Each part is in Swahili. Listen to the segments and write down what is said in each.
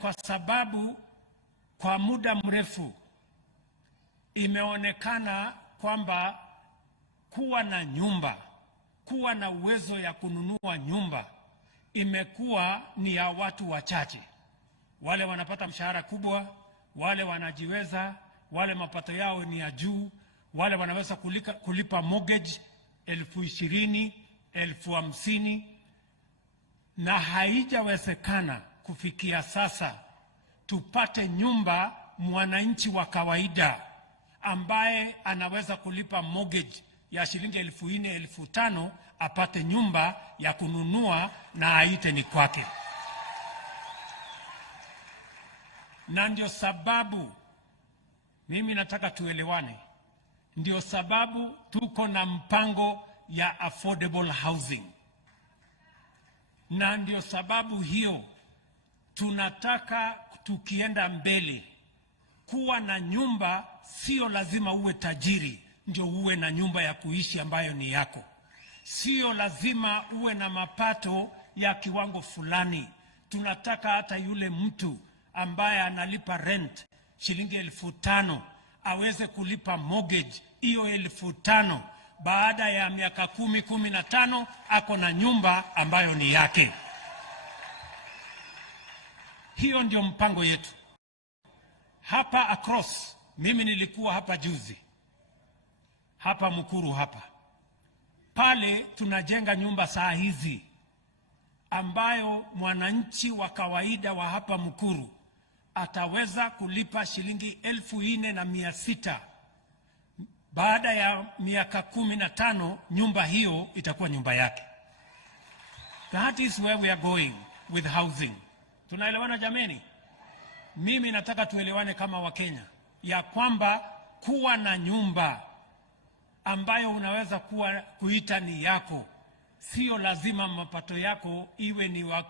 kwa sababu kwa muda mrefu imeonekana kwamba kuwa na nyumba, kuwa na uwezo ya kununua nyumba imekuwa ni ya watu wachache. Wale wanapata mshahara kubwa, wale wanajiweza, wale mapato yao ni ya juu, wale wanaweza kulipa mortgage 20,000, 50,000, na haijawezekana kufikia sasa tupate nyumba mwananchi wa kawaida ambaye anaweza kulipa mortgage ya shilingi 4,000, 5,000 apate nyumba ya kununua na aite ni kwake. Na ndio sababu mimi nataka tuelewane. Ndio sababu tuko na mpango ya affordable housing. Na ndio sababu hiyo tunataka tukienda mbele kuwa na nyumba. Sio lazima uwe tajiri ndio uwe na nyumba ya kuishi ambayo ni yako. Sio lazima uwe na mapato ya kiwango fulani. Tunataka hata yule mtu ambaye analipa rent shilingi 5,000 aweze kulipa mortgage hiyo 5,000. Baada ya miaka 10, 15 ako na nyumba ambayo ni yake. Hiyo ndio mpango yetu. Hapa across, mimi nilikuwa hapa juzi, hapa Mukuru hapa. Pale tunajenga nyumba saa hizi ambayo mwananchi wa kawaida wa hapa Mukuru ataweza kulipa shilingi 4,600. Baada ya miaka 15 nyumba hiyo itakuwa nyumba yake. That is where we are going with housing. Tunaelewana jameni? Mimi nataka tuelewane kama Wakenya ya kwamba kuwa na nyumba ambayo unaweza kuita ni yako, sio lazima mapato yako iwe ni wa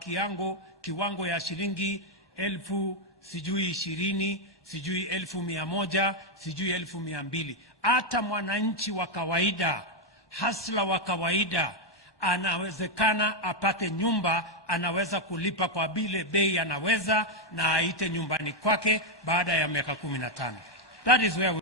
kiwango ya shilingi 20,000, 1,100, 1,200. Hata mwananchi wa kawaida, hasla wa kawaida, anawezekana apate nyumba, anaweza kulipa kwa bile bei anaweza, na aite nyumbani kwake baada ya miaka 15. That is where